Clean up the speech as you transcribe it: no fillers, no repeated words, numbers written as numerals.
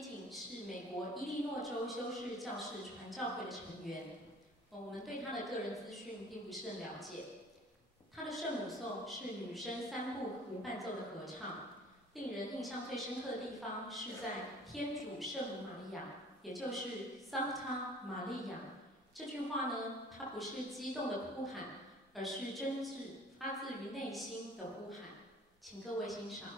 Keating 是美国伊利诺州修士教士传教会的成员。我们对他的个人资讯并不是很了解。他的圣母颂是女声3部无伴奏的合唱。令人印象最深刻的地方是在天主圣母玛利亚，也就是 Sancta Maria 这句话呢，它不是激动的呼喊，而是真挚发自于内心的呼喊。请各位欣赏。